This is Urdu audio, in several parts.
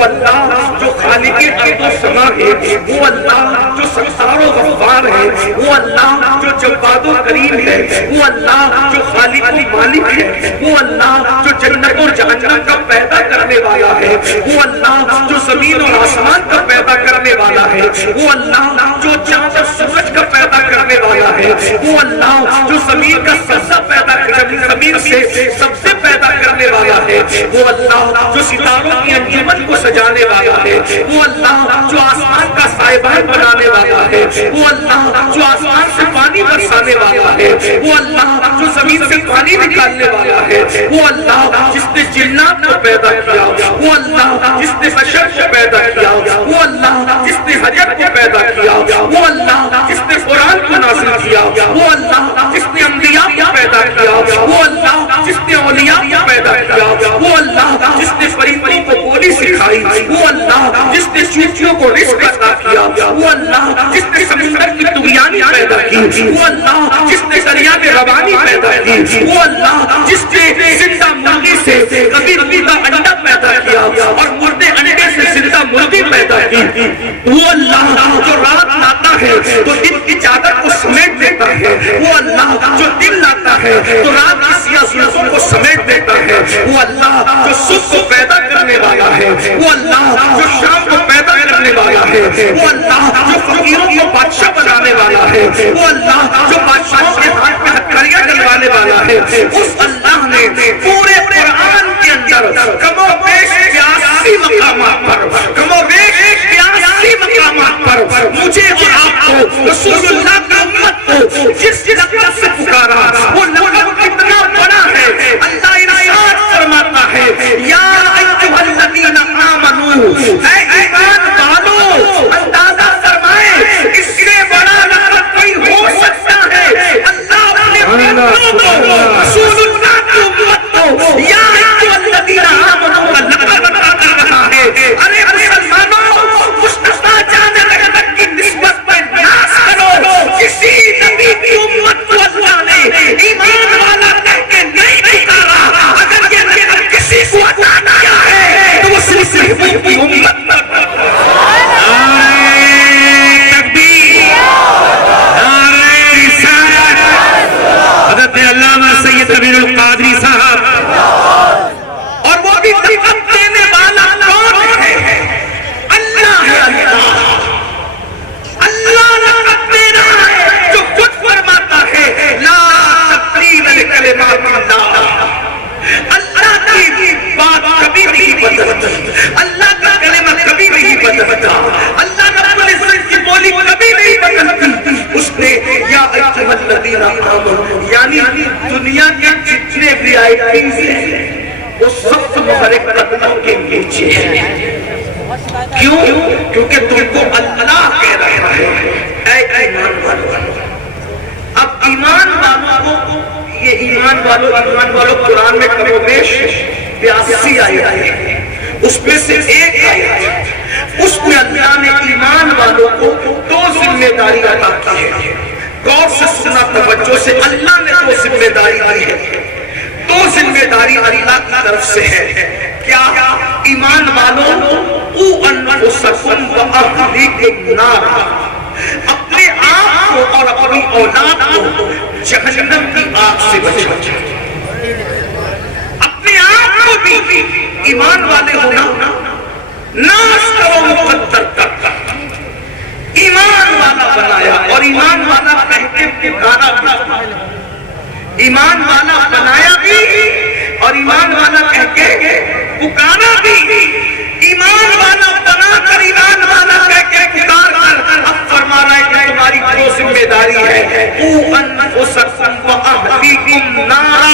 وہ اللہ جو خالق ارض و سما ہے، وہ اللہ جو ستار و غفار ہے، وہ اللہ جو جواد و کریم ہے، وہ اللہ جو خالق و مالک ہے، وہ اللہ جو جنت اور جہنم کا پیدا کرنے والا ہے، وہ اللہ جو زمین اور آسمان کا پیدا کرنے والا ہے، وہ اللہ جو چاند اور سورج کا پیدا کرنے والا ہے، وہ اللہ جو زمین کا سبزہ پیدا زمین سے سبزے پیدا کرنے والا ہے، وہ اللہ جو ستاروں کی انجمن کو سجانے والا ہے، وہ اللہ جو آسمان کا سائبان بنانے والا ہے، وہ اللہ جو آسمان سے پانی برسانے والا ہے، وہ اللہ جو زمین سے پانی نکالنے والا ہے، وہ اللہ جس نے جنات کو پیدا کیا، وہ اللہ جس نے بشر کو پیدا کیا، وہ اللہ جس نے حجر کو پیدا کیا، وہ اللہ جس نے قرآن کو نازل کیا، وہ اللہ جس نے انبیاء کو پیدا کیا، وہ اللہ جس نے اولیاء کو پیدا کیا، وہ اللہ جس نے فرشتوں کو بولی سکھائی، وہ اللہ جس نے چوٹیوں کو رزق عطا کیا، وہ اللہ جس نے سمندر کی طغیانی پیدا کی، وہ اللہ جس نے دریا میں روانی پیدا کی، وہ اللہ جس نے زندہ مرغی سے کبھی مردہ انڈا پیدا کیا اور مردے انڈے سے زندہ مرغی پیدا کی، وہ اللہ جو رات لاتا ہے تو دن کی چادر کو سمیٹ دیتا ہے، وہ اللہ جو دن لاتا ہے تو رات کی سیاہ ظلمتوں کو سمیٹ دیتا ہے، وہ اللہ جو صبح کو پیدا کرنے والا ہے، وہ اللہ جو شام کو پیدا کرنے والا ہے، وہ اللہ جو فقیروں کو بادشاہ بنانے والا ہے، وہ اللہ جو بادشاہوں کے ہاتھ میں ہتھکڑیاں ڈلوانے والا ہے، اس اللہ نے پورے قرآن کے اندر کم و بیش 82 مقامات پر، کم و بیش 82 مقامات پر مجھے اور آپ کو رسول اللہ کی امت کو جس لفظ سے پکارا، وہ لفظ کتنا بڑا ہے۔ اللہ ارشاد فرماتا ہے یا ایھا الذین آمنو، اے ایمان والو، اندازہ فرمائیں اس سے بڑا لفظ کوئی ہو سکتا ہے؟ اللہ اپنے بندوں کو، رسول اللہ کی امت کو یا ایھا الذین آمنو کا لقب عطا کر رہا ہے۔ ارے مسلمانوں، مصطفیٰ جان رحمت کی نسبت پر نیاز کرو، کسی نبی کی امت کو اللہ نے ایمان والا کہہ کے نہیں پکارا، اگر یہ لقب کسی کو عطا کیا ہے تو وہ صرف ان کی امت پر۔ حضرت علامہ سید امین القادری صاحب، اور وہ بھی لقب دینے والا کون ہے؟ اللہ ہے۔ اللہ لقب دے رہا ہے جو خود فرماتا ہے لا تبدیل لکلمات اللہ۔ اللہ کی بات کبھی نہیں بدلتی، اللہ کا کلمہ کبھی نہیں بدلتا، اللہ رب العزت کی بولی کبھی نہیں بدلتی۔ اس نے یا ایھا الذین آمنو، یعنی دنیا کے جتنے بھی آئیٹیز ہیں وہ سب تمہارے قدموں کے نیچے ہیں۔ کیوں؟ کیونکہ تم کو اللہ کہہ رہا ہے اے ایمان والو۔ اب ایمان والوں کو، یہ ایمان والوں قرآن میں کم و بیش 82 آیات ہیں، اس میں سے ایک آیت اس میں اللہ نے ایمان والوں کو 2 ذمہ داری عطا کی ہے۔ غور سے سننا توجہ سے، اللہ نے 2 ذمہ داری دی ہے۔ 2 ذمہ داری اللہ کی طرف سے ہے۔ کیا؟ ایمان والوں قوا انفسکم واہلیکم نارا، اپنے آپ کو اور اپنی اولاد کو جہنم کی آگ سے بچاؤ۔ اپنے آپ کو بھی ایمان والے ہونا، ناش کرو مقدر کر، ایمان والا بنایا اور ایمان والا کہہ کے پکارا بھی، ایمان والا بنایا بھی اور ایمان والا کہہ کے پکارا بھی، ایمان والا بنا کر ایمان والا کہہ کے پکار کر اب فرما رہا ہے کہ تمہاری 2 ذمہ داری ہے۔ قوا انفسکم واہلیکم نارا،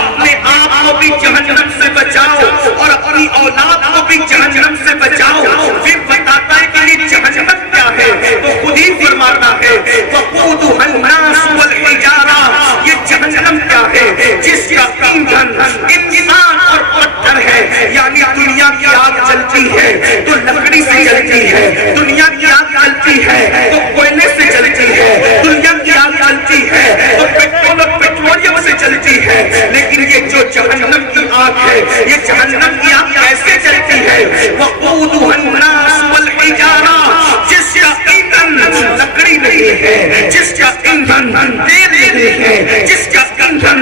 اپنے آپ کو بھی جہنم سے بچاؤ اور اپنی اولاد کو بھی جہنم سے بچاؤ۔ پھر بتاتا ہے کہ یہ جہنم کیا ہے تو خود ہی فرماتا ہے وقودھا الناس والحجارہ، یہ جہنم کیا ہے؟ جس کا ایندھن انسان اور پتھر ہے، یعنی دنیا کی آگ جلتی ہے تو لکڑی سے جلتی ہے، دنیا کی آگ جلتی ہے تو کوئلے سے جلتی ہے، دنیا کی آگ جلتی ہے تو پیٹرول اور پیٹرولیم سے جلتی ہے، لیکن یہ جو جہنم کی آگ ہے، یہ جہنم کی آگ کیسے جلتی ہے؟ وقود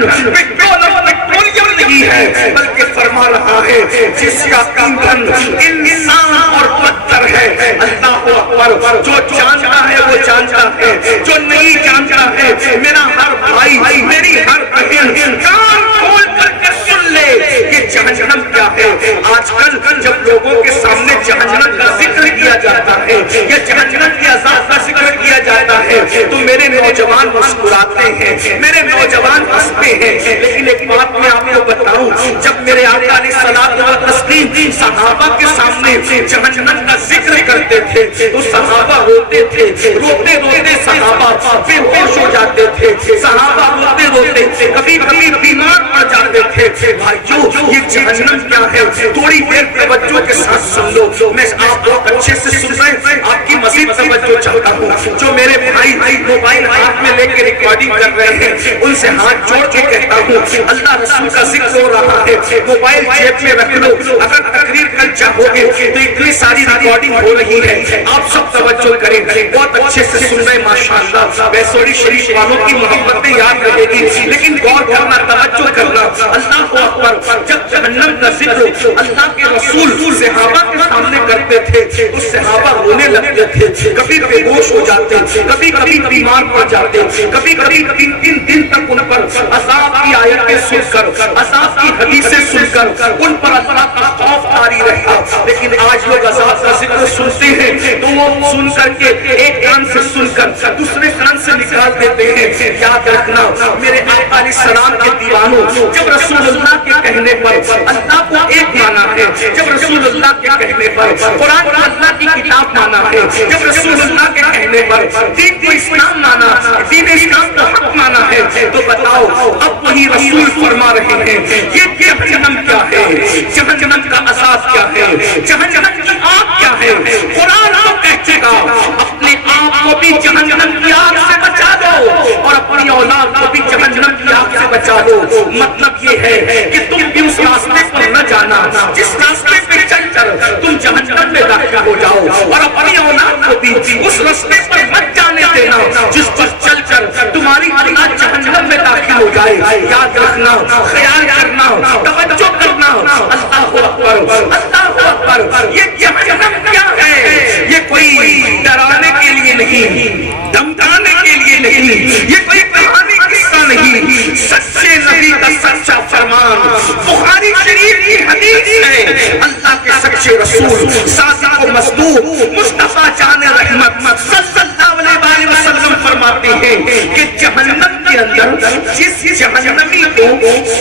پیٹرولیم نہیں ہے، بلکہ فرما رہا ہے جس کا ایندھن انسان اور پتھر ہے۔ اللہ اکبر، جو جانتا ہے وہ جانتا ہے، جو نہیں جانتا ہے میرا ہر بھائی میری ہر بہن کان کھول کر کے سن لے کہ جہنم کیا ہے۔ آج کل جب لوگوں کے سامنے جہنم کا ذکر کیا جاتا ہے یا جہنم کے عذاب کا ذکر کیا جاتا ہے تو میرے نوجوان مسکراتے ہیں، میرے نوجوان ہنستے ہیں، لیکن ایک بات میں آپ کو بتاؤں، جب میرے آقا علیہ الصلوۃ والتسلیم صحابہ کے سامنے جہنم کا ذکر کرتے تھے تو صحابہ روتے تھے، روتے روتے صحابہ بے ہوش ہو جاتے تھے، صحابہ روتے روتے کبھی کبھی بیمار پڑ جاتے تھے۔ بھائیو یہ جہنم کیا ہے، تھوڑی دیر توجہ کے ساتھ سن لو، میں آپ کو اچھے سے سن رہے، آپ کی مزید توجہ چاہتا ہوں۔ جو میرے بھائی موبائل ہاتھ میں لے کے ریکارڈنگ کر رہے ہیں ان سے ہاتھ جوڑ کے کہتا ہوں اللہ رسول کا ذکر ہو رہا ہے، موبائل جیب میں رکھ لو، اگر تقریر کل چاہو گے تو اتنی ساری ریکارڈنگ ہو رہی ہے، آپ سب توجہ کریں، بہت اچھے سے سن رہے ماشاءاللہ۔ بیسوری شریف والوں کی محبتیں یاد رہے گی، لیکن غور کرنا، توجہ کرنا۔ اللہ اکبر، جب جہنم کا ذکر اللہ کے رسول صحابہ کے سامنے کرتے تھے تو صحابہ رونے لگتے تھے، کبھی بے ہوش ہو جاتے، کبھی کبھی بیمار پڑ جاتے، کبھی کبھی 3 دن تک ان پر عذاب کی آیتیں سن کر، عذاب کی حدیثیں سن کر ان پر اللہ کا خوف طاری رہا۔ لیکن آج لوگ عذاب کا ذکر سنتے ہیں تو وہ سن کر کے ایک کان سے سن کر دوسرے کان سے نکال دیتے ہیں۔ یاد رکھنا میرے آقا علیہ السلام کے دیوانوں، جب رسول اللہ کے کہنے پر اللہ کو ایک مانا ہے، جب رسول اللہ کے کہنے پر قرآن کو اللہ کی کتاب مانا ہے، جب رسول اللہ کے کہنے پر دین کو اسلام مانا، دین اسلام کو حق مانا ہے، تو بتاؤ اب وہی رسول فرما رہے ہیں یہ جہنم کیا ہے، جہنم کا عذاب کیا ہے، جہنم کی آگ کیا ہے۔ قرآن کو کہتے گا اپنے آپ کو بھی جہنم کی آگ سے بچا دو اور اپنی اولاد کو بھی جہنم کی آگ سے بچا دو۔ مطلب یہ ہے کہ تم بھی اس راستے پر نہ جانا جس راستے پہ چل کر تم جہنم میں داخل ہو جاؤ، اور اپنی اولاد کو بھی اس راستے پر مت جانے دینا جس پر چل کر تمہاری اولاد جہنم میں داخل ہو جائے۔ یاد رکھنا، خیال کرنا، توجہ کرنا۔ اللہ اکبر، اللہ اکبر۔ یہ جہنم کیا ہے؟ یہ کوئی ڈرانے کے لیے نہیں، دھمکانے کے لیے نہیں، یہ کوئی کہانی قصہ نہیں، سچے نبی کا سچا فرمان، بخاری شریف کی حدیث ہے۔ اللہ کے سچے رسول صادق و مصدوق مصطفیٰ جان رحمت صلی اللہ علیہ وسلم فرماتے ہیں کہ جہنم کے اندر جس جہنمی کو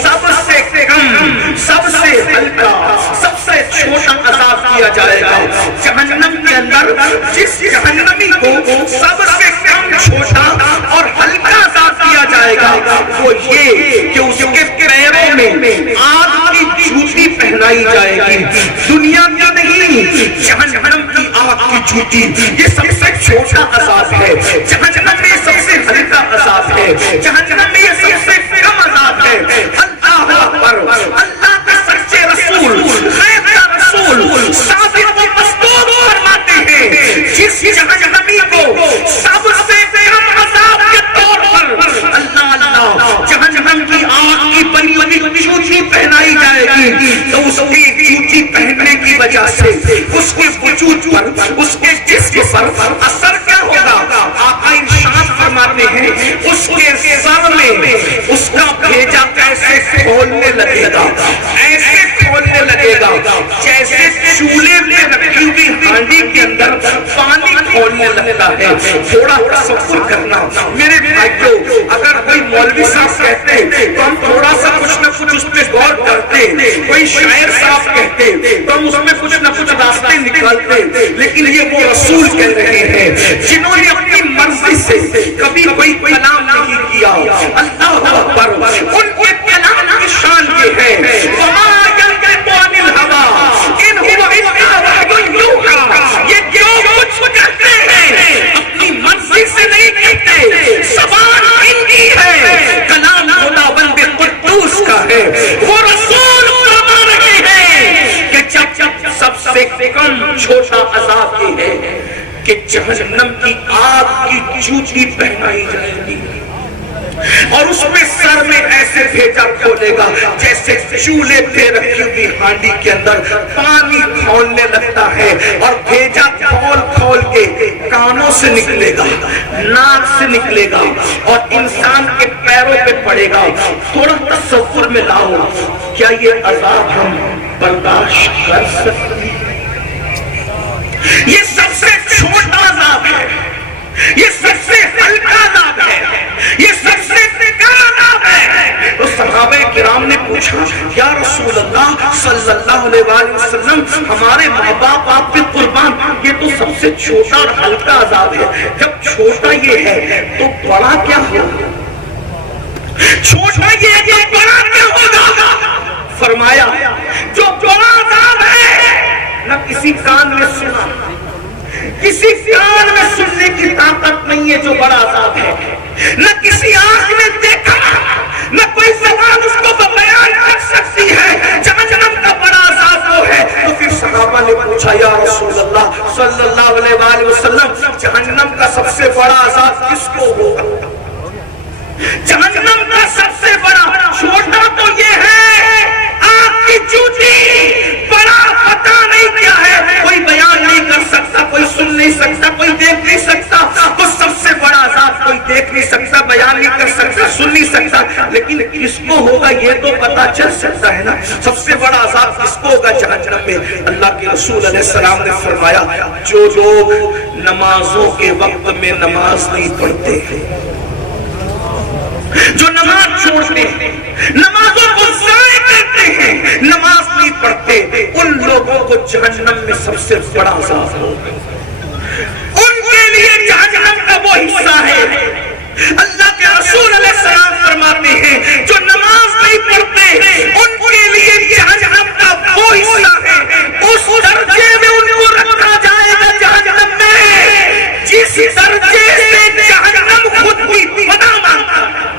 سب سے کم، سب سے ہلکا، سب سے چھوٹا عذاب کیا جائے گا، جہنم کے اندر جس جہنمی کو سب سے کم، چھوٹا اور ہلکا عذاب کیا جائے گا وہ یہ کہ اس کے پیروں میں آگ کی جوتی پہنائی جائے گی۔ دنیا میں نہیں، جہنم کی آگ کی جوتی، یہ سب سے چھوٹا عذاب ہے، جہنم میں یہ سب سے ہلکا عذاب ہے، جہنم میں یہ سب سے کم عذاب ہے۔ اللہ اکبر، اللہ کے سچے رسول، غیب کا رسول صادق و مصدوق فرماتے ہیں جس جہنمی کو سب سے کم عذاب کے طور پر اللہ جہنم کی آگ کی بنی ہوئی جوتی پہنائی جائے گی تو اس کی جوتی پہننے کی وجہ سے اس کے وجود پر، اس کے جسم پر اثر کیا ہوگا؟ آقا ارشاد فرماتے ہیں اس کے سر میں اس کا بھیجا ایسے کھولنے لگے گا، ایسے کھولنے لگے گا جیسے چولہے میں رکھی ہوئی ہانڈی کے اندر پانی کھولنے لگتا ہے۔ تھوڑا تصور کرنا میرے بھائیو، اگر کوئی مولوی صاحب کہتے تو ہم تھوڑا سا کچھ نہ کچھ اس پہ غور کرتے، کوئی شاعر صاحب کہتے تو ہم اس میں کچھ نہ کچھ راستے نکالتے، لیکن یہ وہ رسول کہہ رہے ہیں جنہوں نے اپنی مرضی سے کبھی کوئی کلام نہیں کیا۔ اللہ اکبر، ان کے کلام کی شان یہ ہے وما ينطق عن الهوى ان هو الا وحی یوحی، یہ جو کچھ کہتے ہیں اپنی مرضی سے نہیں کہتے، زبان ان کی ہے، کلام خداوند قدوس کا ہے۔ وہ رسول فرما رہے ہیں کہ جب سب سے کم چھوٹا عذاب یہ ہے کہ جہنم کی آگ کی جوتی پہنائی جائے گی۔ اور اس میں سر میں ایسے بھیجا کھولے گا جیسے چولہے پہ رکھی ہوئی ہانڈی کے اندر پانی کھولنے لگتا ہے، اور بھیجا کھول کھول کے کانوں سے نکلے گا، ناک سے نکلے گا اور انسان کے پیروں پہ پڑے گا۔ تھوڑا تصور میں لاؤ، کیا یہ عذاب ہم برداشت کر سکتے ہیں؟ یہ سب سے چھوٹا عذاب ہے، یہ سب سے ہلکا عذاب ہے، یہ سب سے کم عذاب ہے۔ تو صحابہ کرام نے پوچھا یا رسول اللہ صلی اللہ علیہ وآلہ وسلم، ہمارے ماں باپ آپ پہ قربان، یہ تو سب سے چھوٹا اور ہلکا عذاب ہے، جب چھوٹا یہ ہے تو بڑا کیا ہوگا؟ چھوٹا یہ ہے تو بڑا کیا ہوگا؟ فرمایا جو بڑا عذاب ہے نہ کسی کان میں سنا، کسی کان میں سننے کی طاقت نہیں ہے جو بڑا عذاب ہے، نہ کسی آنکھ نے دیکھا، نہ کوئی زبان اس کو بیان کر سکتی ہے۔ جہنم کا بڑا عذاب وہ ہے۔ تو پھر صحابہ نے پوچھا یا رسول اللہ صلی اللہ علیہ وآلہ وسلم، جہنم کا سب سے بڑا عذاب کس کو ہوگا؟ جہنم کا سب سے بڑا، چھوٹا تو یہ ہے آگ کی چوٹی، بڑا پتہ نہیں کیا ہے، کوئی بیان نہیں کر سکتا، کوئی سن نہیں سکتا، کوئی دیکھ نہیں سکتا۔ تو سب سے بڑا عذاب کوئی دیکھ نہیں سکتا، بیان نہیں کر سکتا، سن نہیں سکتا، لیکن کس کو ہوگا یہ تو پتا چل سکتا ہے نا۔ سب سے بڑا عذاب کس کو ہوگا جہنم میں؟ اللہ کے رسول علیہ السلام نے فرمایا جو لوگ نمازوں کے وقت میں نماز نہیں پڑھتے ہیں، جو نماز چھوڑتے ہیں، نمازوں کو ضائع کرتے ہیں، نماز نہیں پڑھتے، ان لوگوں کو جہنم میں سب سے بڑا عذاب ہوگا۔ ان کے لیے جہنم کا وہ حصہ ہے۔ اللہ کے رسول علیہ السلام فرماتے ہیں جو نماز نہیں پڑھتے ان کے لیے جہنم کا وہ حصہ ہے، اس درجے میں ان کو رکھا جائے گا جہنم میں جس درجے سے جہنم خود بھی پناہ مانگتا ہے۔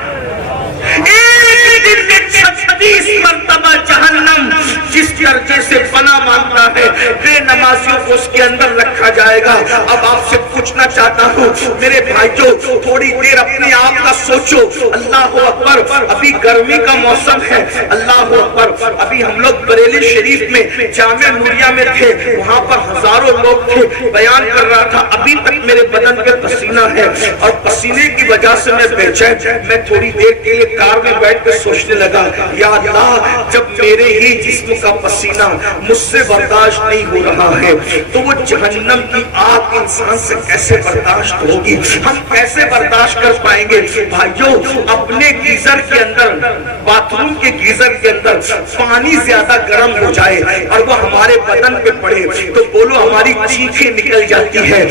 ایک دن میں 36 مرتبہ جہنم جس درجے سے پناہ مانگتا ہے، بے نمازیوں کو اس کے اندر رکھا جائے گا۔ اب آپ سے پوچھنا چاہتا ہوں میرے بھائیوں، تھوڑی دیر اپنے آپ کا سوچو۔ اللہ اکبر، ابھی گرمی کا موسم ہے، اللہ اکبر، ابھی ہم لوگ بریلی شریف میں جامع نوریہ میں تھے، وہاں پر ہزاروں لوگ تھے، بیان کر رہا تھا، ابھی تک میرے بدن پہ پسینہ ہے اور پسینے کی وجہ سے میں بے چین۔ میں تھوڑی دیر کے لیے کار میں بیٹھ کے سوچنے لگا یا اللہ، جب میرے ہی جسم کا پسینہ مجھ سے برداشت نہیں ہو رہا ہے تو وہ جہنم کی آگ انسان سے کیسے برداشت ہوگی؟ ہم کیسے برداشت کر پائیں گے؟ بھائیوں، اپنے گیزر کے اندر، باتھ روم کے گیزر کے اندر پانی زیادہ گرم ہو جائے اور وہ ہمارے بدن پہ پڑے تو بولو ہماری چیخیں نکل جاتی ہے،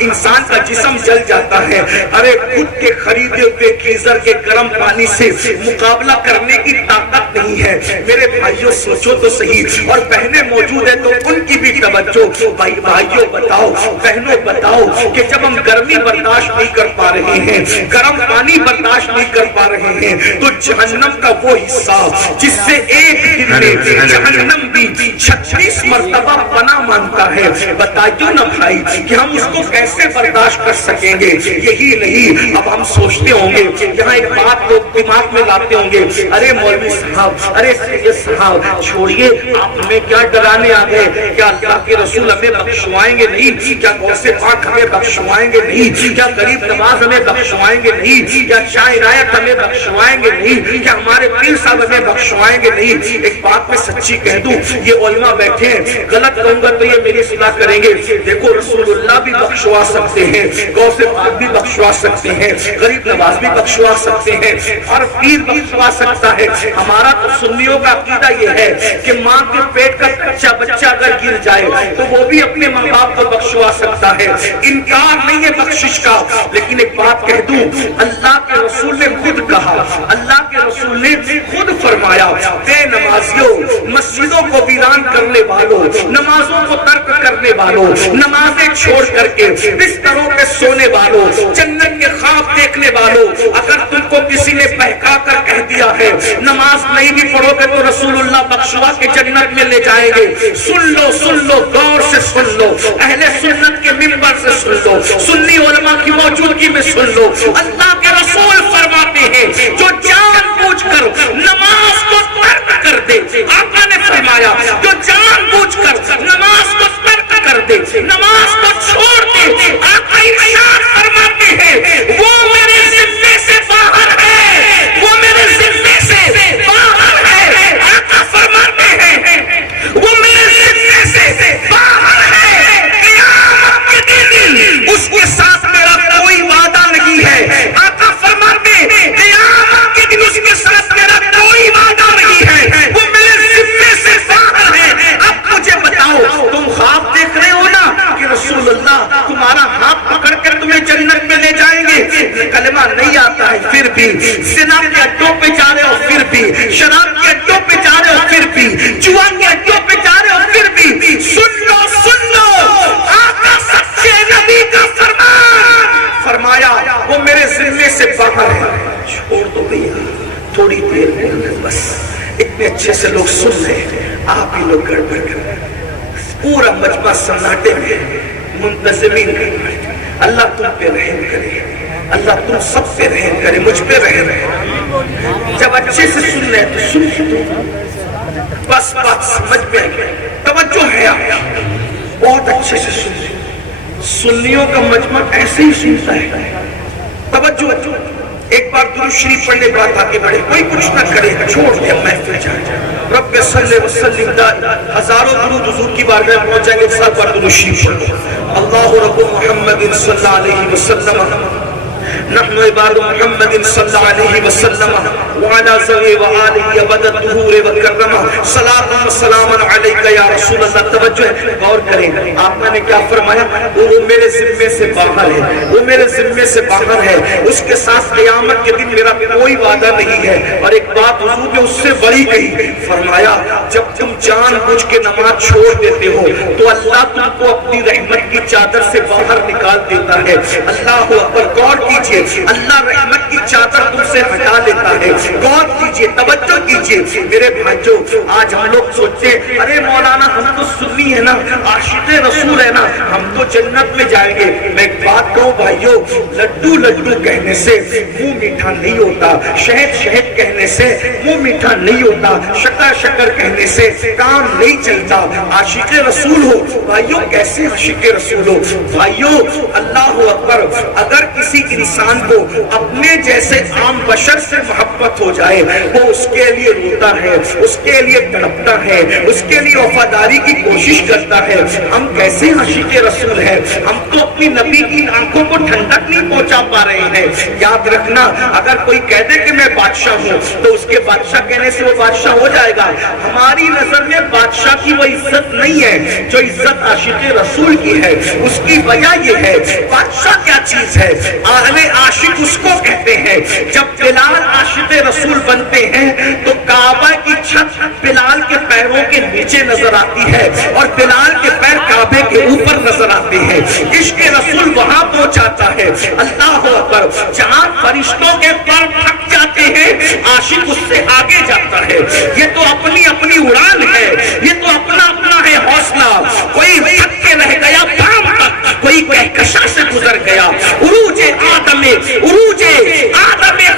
انسان کا جسم جل جاتا ہے۔ ارے خود کے خریدے ہوئے گیزر کے گرم پانی سے مقابلہ کرنے کی طاقت نہیں ہے۔ میرے بھائیوں سوچو تو صحیح، اور بہنیں موجود ہیں تو ان کی بھی توجہ۔ بھائیوں بتاؤ، بہنوں بتاؤ کہ جب ہم گرمی برداشت نہیں کر پا رہے ہیں، گرم پانی برداشت نہیں کر پا رہے ہیں تو جہنم کا وہ حصہ جس سے ایک دن میں جہنم بھی 36 مرتبہ پناہ مانگتا ہے، بتائیے نا بھائی کہ ہم اس کو کیسے برداشت کر سکیں گے؟ یہی نہیں، اب ہم سوچتے ہوں گے، یہاں ایک بات لوگ دماغ میں لاتے ہوں گے، ارے مولوی صاحب، ارے سید صاحب، چھوڑیے آپ ہمیں کیا ڈرانے آ گئے؟ کیا اللہ کے رسول ہمیں بخشوائیں گے نہیں؟ کیا غوث پاک ہمیں بخشوائیں گے نہیں؟ کیا غریب نواز ہمیں بخشوائیں گے نہیں؟ کیا شاہ عنایت ہمیں بخشوائیں گے نہیں؟ کیا ہمارے پیر صاحب ہمیں بخشوائیں گے نہیں؟ ایک بات میں سچی کہہ دوں، یہ علماء بیٹھے ہیں، غلط کہوں گا تو یہ میری اصلاح کریں گے، دیکھو رسول اللہ بھی بخشوا سکتے ہیں، غوث پاک بھی بخشوا سکتے ہیں، غریب نواز بھی بخشوا سکتے ہیں، اور پیر بخشوا سکتا ہے۔ ہمارا تو سنیوں کا عقیدہ یہ ہے کہ ماں کے پیٹ کا کچا بچہ اگر گر جائے تو وہ بھی اپنے ماں باپ کو بخشوا سکتا ہے، انکار نہیں ہے بخشش کا۔ لیکن ایک بات کہہ دوں، اللہ کے رسول نے خود کہا، اللہ کے رسول نے خود فرمایا، بے نمازیوں، مسجدوں کو ویران کرنے والوں، نمازوں کو ترک کرنے والوں، نمازیں چھوڑ کر کے بستروں پہ سونے والوں، جنت کے خواب دیکھنے والوں، اگر تم کو کسی نے بہکا کر کہہ دیا ہے نماز نہیں بھی پڑھو گے تو رسول اللہ بخشوا کے جنت میں لے جائیں گے، سن لو، غور سے سن لو، اہل سنت کے منبر سے سن لو، سنی علماء کی موجودگی میں سن لو، اللہ کے رسول فرماتے ہیں ہے جو جان بوجھ کر نماز کو ترک کر دے. آقا نے فرمایا جو جان بوجھ کر نماز کو ترک کر دے, نماز کو چھوڑ دے, آقا ارشاد فرماتے ہیں وہ میرے ذمے سے باہر ہے, وہ میرے ذمے سے باہر ہے. آقا فرماتے ہیں وہ میرے ذمے سے باہر ہے. قیامت کے دن اس کے ساتھ میرا کوئی وعدہ نہیں ہے. آقا فرماتے ہیں قیامت کے دن اس کے ساتھ میرا کوئی وعدہ نہیں ہے, وہ میرے ذمے سے باہر ہے. اب مجھے بتاؤ, تم خواب دیکھ رہے ہو نا کہ رسول اللہ تمہارا ہاتھ پکڑ کر تمہیں جنت میں لے جائیں گے, کلمہ نہیں آتا ہے پھر بھی, زنا کے اڈوں پہ جا رہے ہو پھر بھی, شراب کے اڈوں پہ جا رہے ہو پھر بھی, جوا کے اڈوں پہ جا رہے ہو پھر بھی, سن لو آقا سچے نبی کا فرمان, فرمایا وہ میرے ذمے سے باہر ہے. چھوڑ دو بھیا, تھوڑی دیر میں بس, اتنے اچھے سے لوگ سن رہے ہیں, آپ ہی لوگ گڑبڑ کر رہے ہیں. پورا مجمع سناٹے میں منتظمین کر رہے ہیں. اللہ تم پہ رحم کرے, اللہ تم سب پہ رحم کرے, مجھ پہ رحم کرے. جب اچھے سے سن رہے تو سن بس بات سمجھ میں آئی, توجہ ہے آپ, بہت اچھے سے سن رہے. سنیوں کا مجمع ایسے ہی سنتا ہے. توجہ, ایک بار درود شریف پڑھنے بات آگے بڑھے, کوئی کچھ نہ کرے, چھوڑ دے محفل جائے. رب صلی وسلم دائما, ہزاروں درود حضور کی بارگاہ میں پہنچ جائیں گے. ساتھ بار درود شریف پڑھو. اللہ رب محمد صلی اللہ علیہ وسلم, نحن عباد محمد صلی اللہ علیہ وسلم وعلى ذوی وآلہ ابد الدہور وکرمہ, صلاۃ و سلام علیک یا رسول اللہ. توجہ ہے, غور کریں, آپ نے کیا فرمایا, وہ میرے ذمے سے باہر ہے, وہ میرے ذمے سے باہر ہے, اس کے ساتھ قیامت کے دن میرا کوئی وعدہ نہیں ہے. اور ایک بات حضور نے اس سے بڑی کہی, فرمایا جب تم جان بوجھ کے نماز چھوڑ دیتے ہو تو اللہ تم کو اپنی رحمت کی چادر سے باہر نکال دیتا ہے. اللہ اکبر, غور کیجئے, اللہ رحمت کی چادر تم سے ہٹا لیتا ہے. غور کیجئے, توجہ کیجئے میرے بھائیوں. آج ہم لوگ سوچتے ہیں ارے مولانا ہم تو سنی ہے نا, عاشق رسول ہے نا, ہم تو جنت میں جائیں گے. میں ایک بات کہوں بھائیوں, لڈو لڈو کہنے سے منہ میٹھا نہیں ہوتا, شہد شہد کہنے سے منہ میٹھا نہیں ہوتا, شکر شکر کہنے سے کام نہیں چلتا. عاشق رسول ہو بھائیوں, کیسے عاشق رسول ہو بھائیوں. اللہ اکبر, اگر کسی انسان کو اپنے جیسے عام بشر سے محبت ہو جائے, وہ اس کے لیے روتا ہے, اس کے لیے تڑپتا ہے, اس کے لیے وفاداری کی کوشش کرتا ہے. ہم کیسے عاشق رسول ہیں, ہم تو اپنی نبی کی آنکھوں کو ٹھنڈک نہیں پہنچا پا رہے ہیں. یاد رکھنا, اگر کوئی کہہ دے کہ میں بادشاہ ہوں تو اس کے بادشاہ کہنے سے وہ بادشاہ ہو جائے گا. ہماری نظر میں بادشاہ کی وہ عزت نہیں ہے جو عزت عاشق رسول کی ہے. اس کی وجہ یہ ہے, بادشاہ کیا چیز ہے, اہل عاشق اس کو کہتے ہیں. جب بلال عاشق رسول بنتے ہیں تو کعبہ کی چھت بلال کے پیروں کے نیچے نظر آتی ہے اور بلال کے پیر کعبے کے اوپر نظر آتے ہیں. عشق رسول وہاں پہنچاتا ہے. اللہ اکبر, جہاں فرشتوں کے پر تھک جاتے ہیں عاشق اس سے آگے جاتا ہے. یہ تو اپنی اپنی اڑان ہے, یہ تو اپنا اپنا ہے حوصلہ. کوئی تھک کے رہ گیا بام تک, کوئی کہکشاں سے گزر گیا. عروج آدم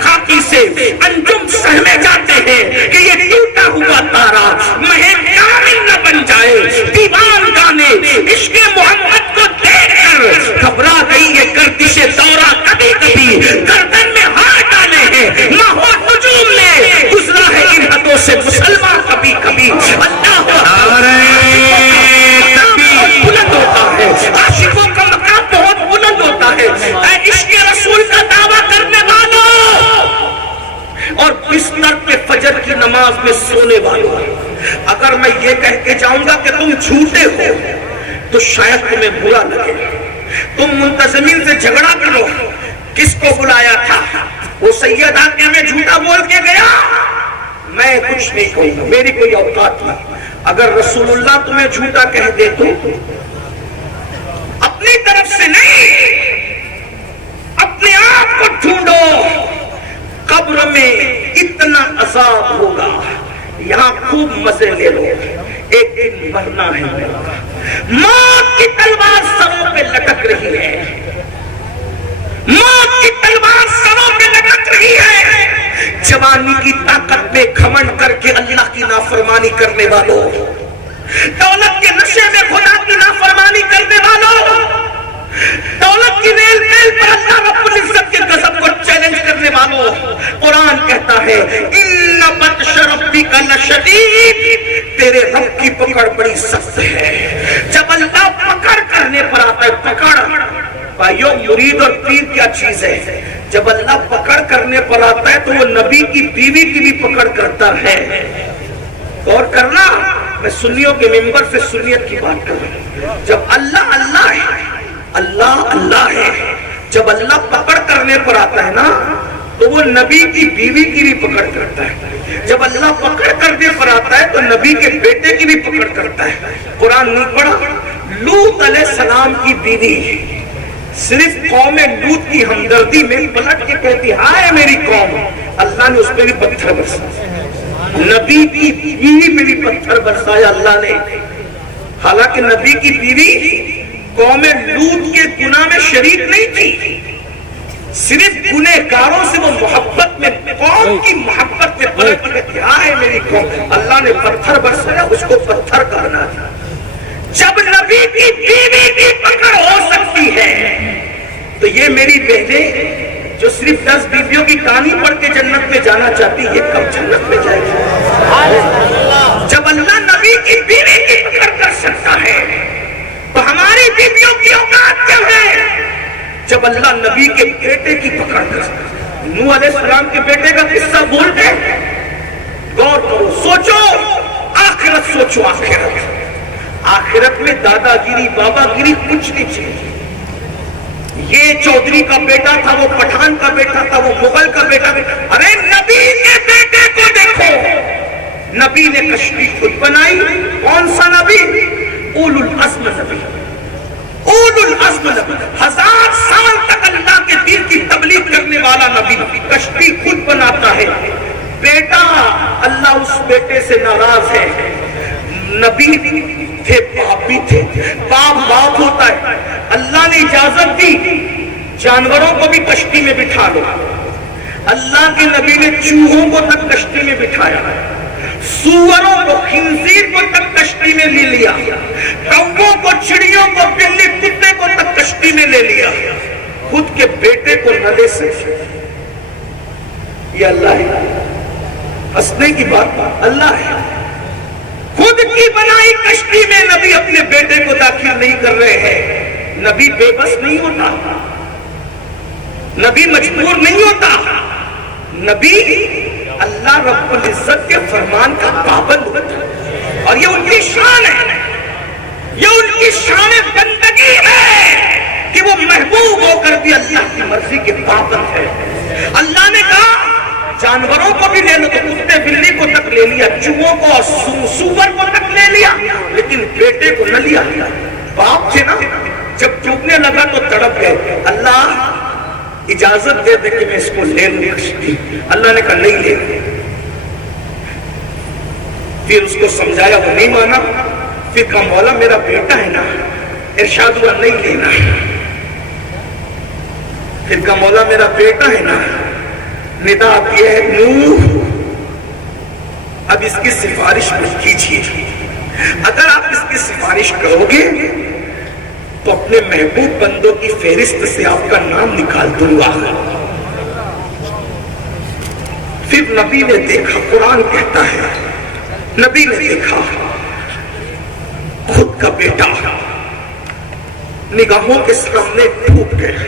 خاکی سے انجم سہمے جاتے ہیں کہ یہ ٹوٹا ہوا تارا مہر کامل نہ بن جائے. دیوان گانے عشق محمد کو دیکھ کر گھبرا گئی ہے گردش دورہ, کبھی کبھی گردن میں ہاتھ ڈالے ہیں. ماحول ہجوم میں گزرا ہے ان حدوں سے مسلمان کبھی کبھی. اللہ بلند ہوتا ہے, عاشقوں کا مقام بہت بلند ہوتا ہے. اے عشق رسول کا دعویٰ کرنے والوں اور بستر پہ فجر کی نماز میں سونے والوں, اگر میں یہ کہہ کے جاؤں گا کہ تم جھوٹے ہو تو شاید تمہیں برا لگے. تم منتظمین سے جھگڑا کرو, کس کو بلایا تھا, وہ سید آقا میں جھوٹا بول کے گیا, میں کچھ نہیں کہوں گا, میری کوئی اوقات نہیں. اگر رسول اللہ تمہیں جھوٹا کہہ دے تو اپنی طرف سے نہیں, اپنے آپ کو ڈھونڈو. قبر میں اتنا عذاب ہوگا, یہاں خوب مزے لے لو, ایک دن مرنا ہے. موت کی تلوار سروں پہ لٹک رہی ہے, موت کی تلوار سروں پہ لٹک رہی ہے. بے گھمنڈ کر کے اللہ کی نافرمانی کرنے والوں، دولت کے نشے میں خدا کی نافرمانی کرنے والوں، دولت کی ریل ریل پر اللہ رب العزت کے غضب کو چیلنج کرنے والوں، قرآن کہتا ہے ان بطش ربک لشدید، تیرے رب کی پکڑ بڑی سخت ہے۔ جب اللہ پکڑ کرنے پر آتا ہے، پکڑ بھائیو مرید اور پیر کیا چیز ہے، جب اللہ پکڑ کرنے پر آتا ہے تو وہ نبی کی بیوی کی بھی پکڑ کرتا ہے۔ اور کرنا، میں سنیوں کے منبر سے سنیت کی بات کر رہا ہوں، جب اللہ اللہ ہے، اللہ اللہ ہے، جب اللہ پکڑ کرنے پر آتا ہے نا تو وہ نبی کی بیوی کی بھی پکڑ کرتا ہے، جب اللہ پکڑ کرنے پر آتا ہے تو نبی کے بیٹے کی بھی پکڑ کرتا ہے۔ قرآن نہیں پڑھا؟ لوط علیہ السلام کی بیوی صرف قوم لوط کی ہمدردی میں پلٹ کے کہتی ہائے میری قوم، اللہ نے اس پہ بھی پتھر برسایا، نبی کی بیوی پہ بھی پتھر برسایا اللہ نے، حالانکہ نبی کی بیوی قوم لوط کے گناہ میں شریک نہیں تھی، صرف گنہگاروں سے وہ محبت میں، قوم کی محبت میں پلٹ کے کہتی ہائے میری قوم، اللہ نے پتھر برسایا، اس کو پتھر کرنا تھا۔ جب نبی کی بیوی کی پکڑ ہو سکتی ہے تو یہ میری بہنیں جو صرف 10 بیویوں کی کہانی پڑھ کے جنت میں جانا چاہتی، یہ کب جنت میں جائے گی؟ جب اللہ نبی کی بیوی کی پکڑ کر سکتا ہے تو ہماری بیویوں کی اوقات کیا ہے؟ جب اللہ نبی کے بیٹے کی پکڑ کر سکتا ہے۔ نوح علیہ السلام کے بیٹے کا قصہ بھول گئے؟ غور کرو، سوچو، آخرت سوچو، آخرت میں دادا گیری بابا گیری کچھ نہیں چاہیے۔ یہ چودھری کا بیٹا تھا، وہ پٹھان کا بیٹا تھا، وہ مغل کا بیٹا تھا، ارے نبی کے بیٹے کو دیکھو، نبی نے کشتی خود بنائی۔ کون سا نبی؟ اولو العزم نبی، اولو العزم نبی، 1000 سال تک اللہ کے دین کی تبلیغ کرنے والا نبی کشتی خود بناتا ہے۔ بیٹا، اللہ اس بیٹے سے ناراض ہے۔ نبی تھے، باپ بھی تھے، باپ ہوتا ہے۔ اللہ نے اجازت دی جانوروں کو بھی کشتی میں بٹھا لو، اللہ کے نبی نے چوہوں کو تک کشتی میں بٹھایا، سوروں کو، خنزیر کو تک کشتی میں لے لیا، کوں کو، چڑیوں کو، بلی کتے کو تک کشتی میں لے لیا، خود کے بیٹے کو نہ لے سکے۔ یہ اللہ ہے، ہنسنے کی بات اللہ ہے۔ خود کی بنائی کشتی میں نبی اپنے بیٹے کو داخل نہیں کر رہے ہیں۔ نبی بے بس نہیں ہوتا، نبی مجبور نہیں ہوتا، نبی اللہ رب العزت کے فرمان کا پابند ہوتا ہے، اور یہ ان کی شان ہے، یہ ان کی شان بندگی ہے کہ وہ محبوب ہو کر بھی اللہ کی مرضی کے پابند ہے۔ اللہ نے کہا جانوروں کو بھی لے لو، تو کتے بلی کو تک لے لیا، چوہوں کو اور سور کو تک لے لیا، لیکن بیٹے کو نہ لیا۔ باپ تھے نا، جب ڈوبنے لگا تو تڑپ گئے، اللہ اجازت دے دے کہ میں اس کو لے لوں کشتی۔ اللہ نے کہا نہیں لے، پھر اس کو سمجھایا، وہ نہیں مانا، پھر کہا مولا میرا بیٹا ہے نا، ارشاد ہوا نہیں لینا، پھر کہا مولا میرا بیٹا ہے نا، ندا آتی ہے نوح اب اس کی سفارش مت کیجیے، اگر آپ اس کی سفارش کرو گے تو اپنے محبوب بندوں کی فہرست سے آپ کا نام نکال دوں گا۔ پھر نبی نے دیکھا، قرآن کہتا ہے نبی نے دیکھا خود کا بیٹا نگاہوں کے سامنے ٹوٹ گیا،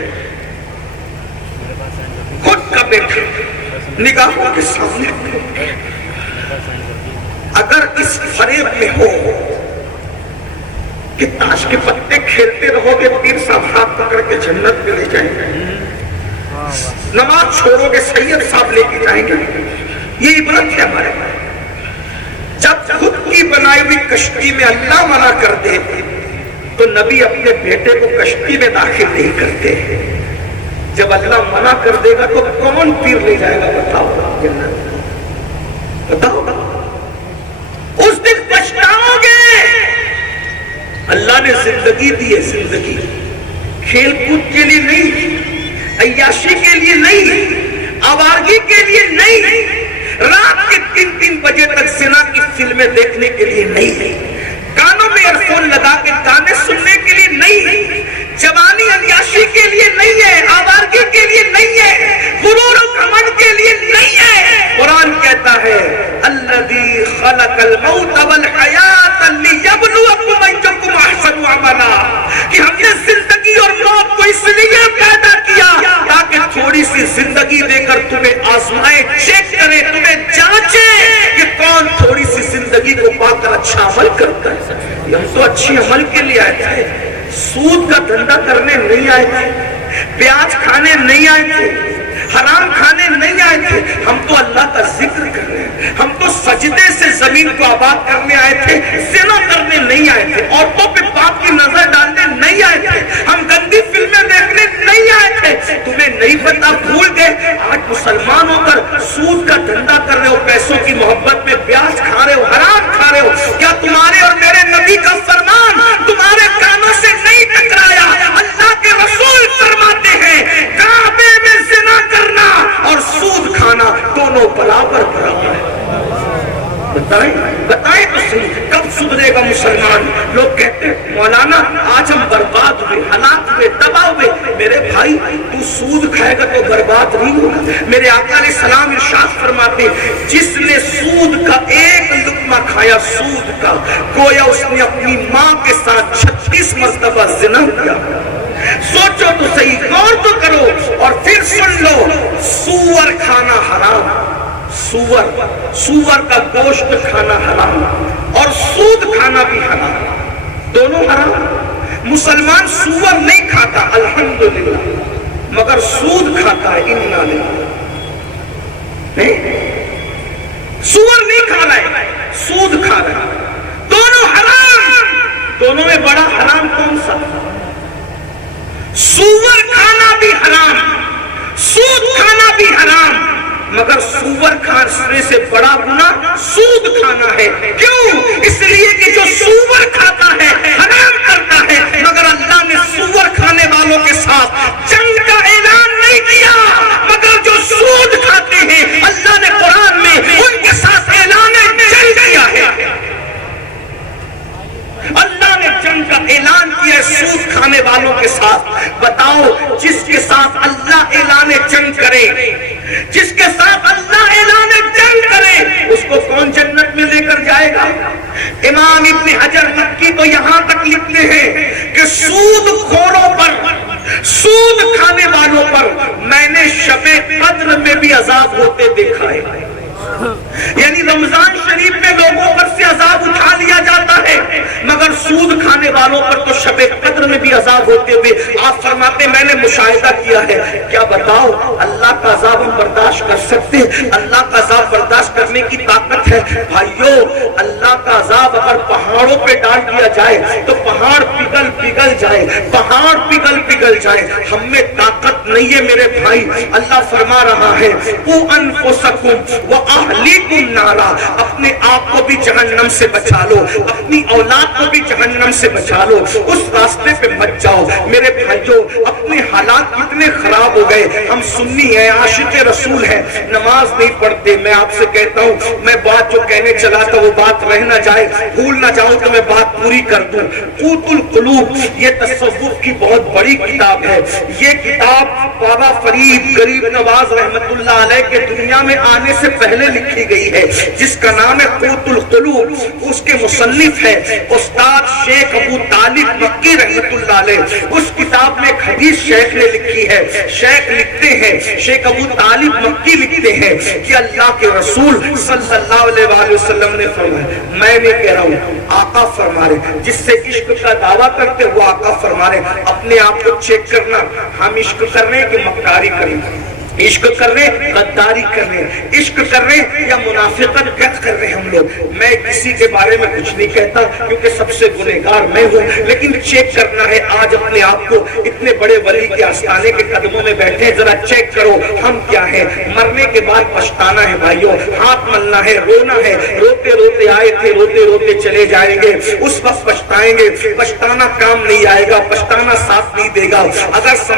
خود کا بیٹا نگاہوں کے سامنے ٹوٹ گیا۔ اگر اس فریب میں ہو کہ تاش کے پتے کھیلتے رہو گے، پیر صاحب ہاتھ پکڑ کے جنت میں لے جائیں گے، نماز چھوڑو گے سید صاحب لے کے جائیں گے، یہ عبرت ہے ہمارے پاس۔ جب خود کی بنائی ہوئی کشتی میں اللہ منع کر دے تو نبی اپنے بیٹے کو کشتی میں داخل نہیں کرتے، جب اللہ منع کر دے گا تو کون پیر لے جائے گا؟ بتاؤ جنت، بتاؤ اس دن پچھتاؤ گے۔ اللہ نے زندگی دی ہے، زندگی کھیل کود کے لیے نہیں، عیاشی کے لیے نہیں، آوارگی کے لیے نہیں، رات کے 3 بجے تک زنا کی فلمیں دیکھنے کے لیے نہیں ہے، کانوں میں ایئر فون لگا کے گانے سننے کے لیے نہیں ہے، جوانی عیاشی کے لیے نہیں ہے، آوارگی کے لیے نہیں ہے، غرور و گھمنڈ کے لیے نہیں ہے۔ قرآن کہتا ہے الذی خلق الموت والحیات لیبلوکم ایکم احسن عملا، کہ ہم نے زندگی اور موت کو اس لیے پیدا کیا تاکہ تھوڑی سی زندگی دے کر تمہیں آزمائے، چیک کرے، تمہیں جانچے کہ کون تھوڑی سی زندگی کو پا کر اچھا عمل کرتا ہے۔ ہم تو اچھی عمل کے لیے آئے تھے، سود کا دھندا کرنے نہیں آئے تھے، پیاز کھانے نہیں آئے تھے، حرام کھانے نہیں آئے تھے، ہم تو اللہ کا ذکر کر رہے ہیں، ہم تو سجدے سے زمین کو آباد کرنے آئے تھے، زنا کرنے نہیں آئے تھے، عورتوں پہ پاپ کی نظر ڈالنے نہیں آئے تھے، ہم گندی فلمیں دیکھنے نہیں آئے تھے۔ تمہیں نہیں پتا، بھول گئے، آج مسلمان ہو کر سود کا دھندا کر رہے ہو، پیسوں کی محبت میں پیاز کھا رہے ہو، حرام کھا رہے ہو۔ کیا تمہارے اور میرے نبی کا فرمان تمہارے کانوں سے نہیں ٹکرایا؟ اللہ کے رسول فرماتے ہیں کعبے میں زنا کرنا اور سود کھانا دونوں برابر برابر ہے۔ بتائیں تو صحیح، کب سدھرے گا مسلمان؟ لوگ کہتے ہیں مولانا آج ہم برباد ہوئے، ہلاک ہوئے، تباہ ہوئے۔ میرے بھائی تو سود کھائے گا تو برباد نہیں ہوگا۔ میرے آقا علیہ السلام ارشاد فرماتے جس نے سود کا ایک لقمہ کھایا، سود کا، گویا اس نے اپنی ماں کے ساتھ 36 مرتبہ زنا کیا۔ سوچو تو صحیح، غور تو کرو، اور پھر سن لو، سور کھانا حرام، سور کا گوشت کھانا حرام اور سود کھانا بھی حرام، دونوں حرام۔ مسلمان سور نہیں کھاتا الحمدللہ، مگر سود کھاتا ہے، انا للہ۔ سور نہیں کھا رہا ہے، سود کھا رہا ہے، دونوں حرام۔ دونوں میں بڑا حرام کون سا؟ سور کھانا بھی حرام، سود کھانا بھی حرام، مگر سور کھانے سے بڑا گناہ سود کھانا ہے۔ کیوں؟ اس لیے کہ جو سور کھاتا ہے حرام کرتا ہے، مگر اللہ نے سور کھانے والوں کے ساتھ جنگ کا اعلان نہیں کیا، مگر جو سود کھاتے ہیں اللہ نے قرآن میں ان کے ساتھ اعلان جنگ کیا ہے۔ اللہ نے جنگ کا اعلان کیا ہے سود کھانے والوں کے ساتھ۔ بتاؤ، جس کے ساتھ اللہ اعلان جنگ کرے، جس کے ساتھ اللہ اعلان جنگ کرے، اس کو کون جنت میں لے کر جائے گا؟ امام ابن حجر مکی تو یہاں تک لکھتے ہیں کہ سود خوروں پر، سود کھانے والوں پر میں نے شب قدر میں بھی عذاب ہوتے دیکھا ہے۔ یعنی رمضان شریف میں لوگوں پر سے عذاب اٹھا لیا جاتا ہے، مگر سود کھانے والوں پر تو شب قدر میں بھی عذاب ہوتے ہوئے آپ فرماتے میں نے مشاہدہ کیا ہے۔ کیا بتاؤ، اللہ کا عذاب ہم برداشت کر سکتے ہیں؟ اللہ کا عذاب برداشت کرنے کی طاقت ہے؟ بھائیو، اللہ کا عذاب اگر پہاڑوں پہ ڈال دیا جائے تو پہاڑ پگھل جائے، پہاڑ پگھل جائے، ہم میں طاقت نہیں ہے میرے بھائی۔ اللہ فرما رہا ہے قُوا أَنفُسَكُمْ وَأَهْلِيكُمْ نَارًا، اپنے آپ کو بھی جہنم سے بچا لو، اپنی اولاد کو بھی جہنم سے بچا لو، اس راستے پہ مت جاؤ۔ میرے بھائیو، اپنے حالات کتنے خراب ہو گئے، ہم سنی ہیں، عاشق رسول ہیں، نماز نہیں پڑھتے۔ میں آپ سے کہتا ہوں، میں بات جو کہنے چلا تھا وہ بات رہ نہ جائے، بھول نہ جاؤں تو میں بات پوری کر دوں۔ قوت القلوب یہ تصوف کی بہت بڑی کتاب ہے۔ یہ کتاب بابا فرید غریب نواز رحمت اللہ علیہ کے دنیا میں آنے سے پہلے لکھی گئی ہے، جس کا نام ہے قوت القلوب۔ اس کے مصنف ہے استاد شیخ ابو طالب مکی رحمت اللہ علیہ۔ اس کتاب میں ایک حدیث شیخ نے لکھی ہے۔ شیخ لکھتے ہیں، شیخ ابو طالب مکی لکھتے ہیں کہ اللہ کے رسول صلی اللہ علیہ وآلہ وسلم نے فرمایا، میں نہیں کہہ رہا ہوں، آقا فرما رہے، جس سے عشق کا دعویٰ کرتے وہ آقا فرما رہے، اپنے آپ کو چیک کرنا، ہم عشق کر رہے ہیں کہ مکاری کریں، عشق کر رہے ہیں غداری کر رہے ہیں، عشق کر رہے ہیں یا منافقت کر رہے ہیں ہم لوگ۔ میں کسی کے بارے میں کچھ نہیں کہتا کیونکہ سب سے گنہگار میں ہوں، لیکن چیک کرنا ہے۔ آج اپنے آپ کو اتنے بڑے ولی کے آستانے کے قدموں میں بیٹھے، ذرا چیک کرو ہم کیا ہیں۔ مرنے کے بعد پچھتانا ہے بھائیوں، ہاتھ ملنا ہے، رونا ہے، روتے روتے آئے تھے، روتے روتے چلے جائیں گے، اس وقت پچھتائیں گے۔ پچھتانا کام نہیں آئے گا، پچھتانا ساتھ نہیں دے گا۔ اگر